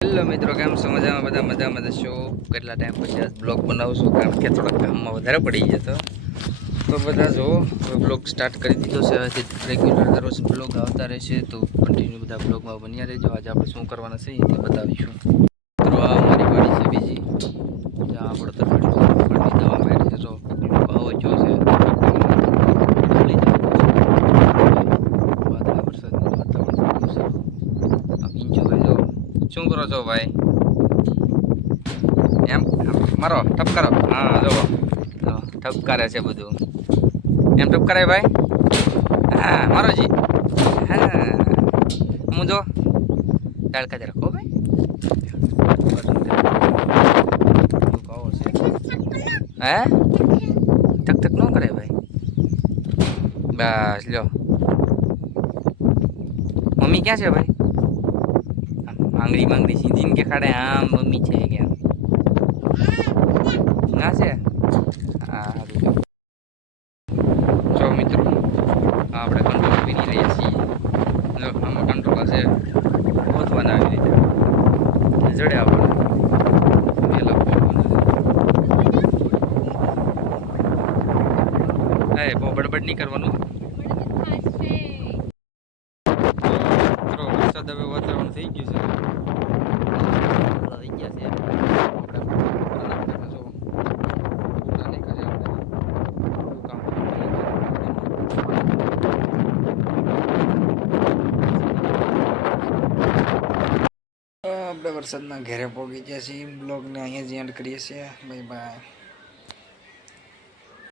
Hello મિત્રો, કેમ છો? મજામાં, બધા મજામાં જશો કેટલા ટાઈમ પછી આજ બ્લોગ બનાવશું? કારણ કે થોડાક કામમાં વધારે પડી જતો તો. બધા જો હવે બ્લોગ સ્ટાર્ટ કરી દીધો છે. હવેથી રેગ્યુલર દરરોજ બ્લોગ આવતા રહેશે, તો કન્ટિન્યુ બધા બ્લોગમાં બન્યા રહેજો. આજે આપણે શું કરવાના છે એ બતાવીશું. મિત્રો, આ અમારી વાડી છે બીજી. જ્યાં આપણે તો વાડી દવા મારી છે જો ભાવ જો છે લઈ જાઓ. વાદળા વરસાદનું વાતાવરણ થઈ ગયું છે આ પિંચો ભાઈ જો શું કરો છો ભાઈ? એમ? મારો ઠપકારો હા જો જો, ઠપકારે છે બધું. એમ ઠપકારે ભાઈ? હા મારો જી. હા. હું જો દાળ ખાતે રાખો ભાઈ. હે? ઠક ઠક ન કરે ભાઈ. બસ લ્યો. મમ્મી ક્યાં છે ભાઈ? આંગળી માંગડી સીધી કે ખાડે આમ મમ્મી છે કે. ના છે? હા જો. મિત્રો આપણે કંટ્રોલ પીની રહ્યા છીએ. આમાં કંટ્રોલ હશે. ગોતવાના આવી રીતે. જડે આપણે પેલા એ, બહુ બડબડ નહીં કરવાનું મિત્રો વરસાદ હવે વાતાવરણ થઈ ગયું છે બધા થઈ ગયા છે આપણે પુરાણા બધા જો પુરાણા નાખ્યા છે આપણે બહુ કામ આપણે વરસાદના ઘેરે પહોંચી ગયા છીએ. બ્લોગને અહીંયા જ એન્ડ કરીએ છીએ. Bye bye